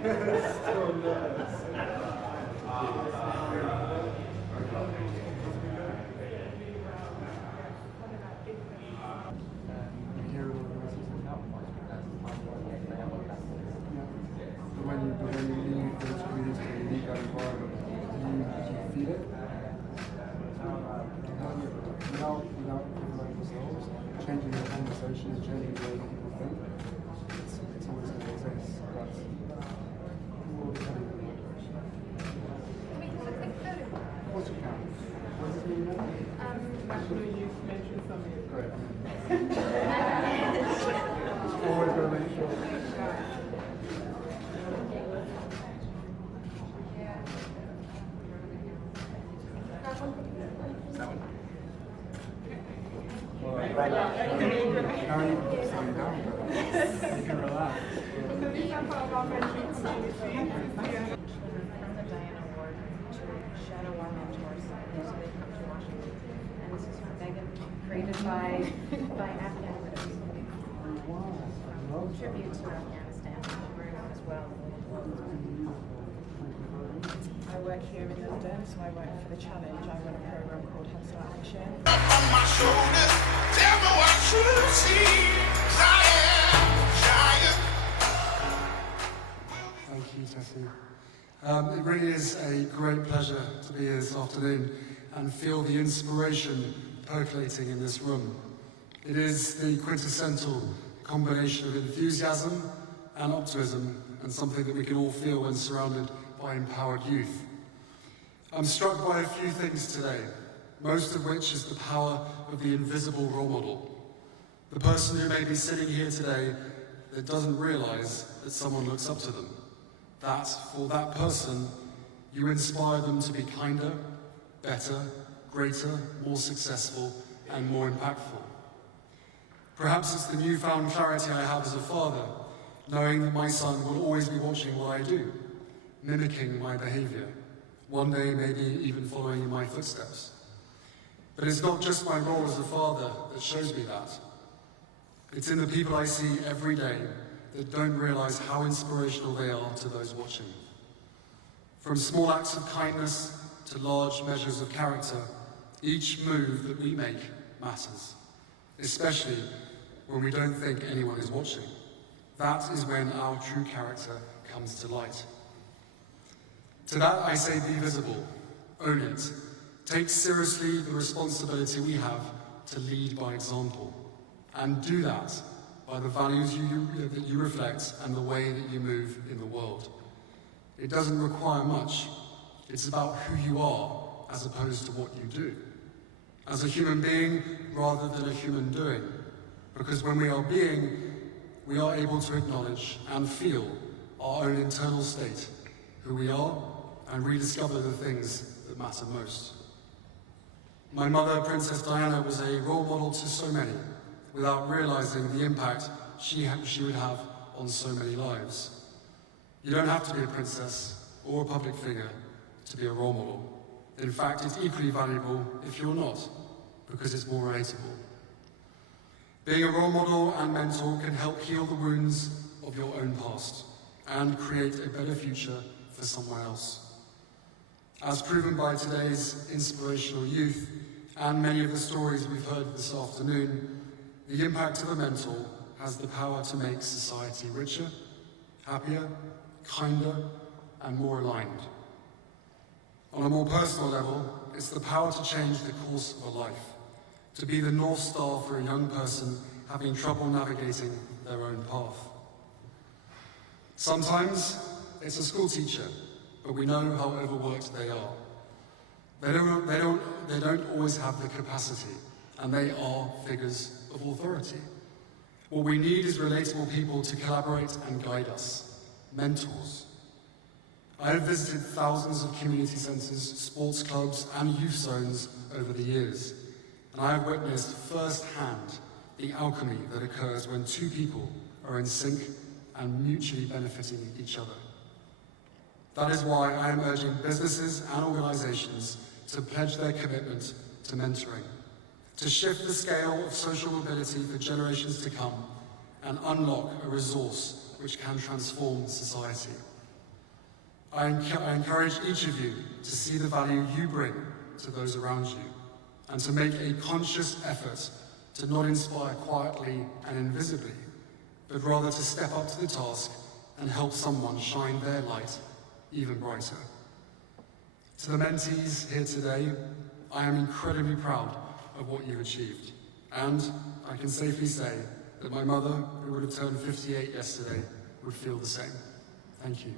When you leave those communities to a legal environment, do you feel it? Without like yourselves, changing the conversations, changing the way people think, it's always going to exist. But we're always heading in the right direction. What's your count? What does this mean now? National Youth Mentoring Summit. Great. Always going to make sure. Now you can slow down, you can relax. From the Diana Award to shadow our mentors so they come to Washington. And this is from Megan, created by Afghan widows. Tribute to Afghanistan as well. I work here in London, so I work for the Challenge. I run a program called Head Start Action. On my shoulders, tell me what you see. I am giant. Thank you, Tessie. It really is a great pleasure to be here this afternoon and feel the inspiration percolating in this room. It is the quintessential combination of enthusiasm and optimism, and something that we can all feel when surrounded by empowered youth. I'm struck by a few things today, most of which is the power of the invisible role model. The person who may be sitting here today that doesn't realize that someone looks up to them. That, for that person, you inspire them to be kinder, better, greater, more successful, and more impactful. Perhaps it's the newfound clarity I have as a father, knowing that my son will always be watching what I do, mimicking my behaviour, one day maybe even following in my footsteps. But it's not just my role as a father that shows me that. It's in the people I see every day that don't realise how inspirational they are to those watching. From small acts of kindness to large measures of character, each move that we make matters, especially when we don't think anyone is watching. That is when our true character comes to light. To that I say be visible, own it, take seriously the responsibility we have to lead by example, and do that by the values that you reflect and the way that you move in the world. It doesn't require much. It's about who you are as opposed to what you do. As a human being rather than a human doing. Because when we are being, we are able to acknowledge and feel our own internal state, who we are, and rediscover the things that matter most. My mother, Princess Diana, was a role model to so many, without realizing the impact she would have on so many lives. You don't have to be a princess or a public figure to be a role model. In fact, it's equally valuable if you're not, because it's more relatable. Being a role model and mentor can help heal the wounds of your own past and create a better future for someone else. As proven by today's inspirational youth and many of the stories we've heard this afternoon, the impact of a mentor has the power to make society richer, happier, kinder, and more aligned. On a more personal level, it's the power to change the course of a life, to be the North Star for a young person having trouble navigating their own path. Sometimes it's a school teacher, but we know how overworked they are. They don't always have the capacity, and they are figures of authority. What we need is relatable people to collaborate and guide us, mentors. I have visited thousands of community centres, sports clubs, and youth zones over the years, and I have witnessed firsthand the alchemy that occurs when two people are in sync and mutually benefiting each other. That is why I am urging businesses and organisations to pledge their commitment to mentoring, to shift the scale of social mobility for generations to come and unlock a resource which can transform society. I encourage each of you to see the value you bring to those around you and to make a conscious effort to not inspire quietly and invisibly, but rather to step up to the task and help someone shine their light even brighter. To the mentees here today, I am incredibly proud of what you've achieved, and I can safely say that my mother, who would have turned 58 yesterday, would feel the same. Thank you.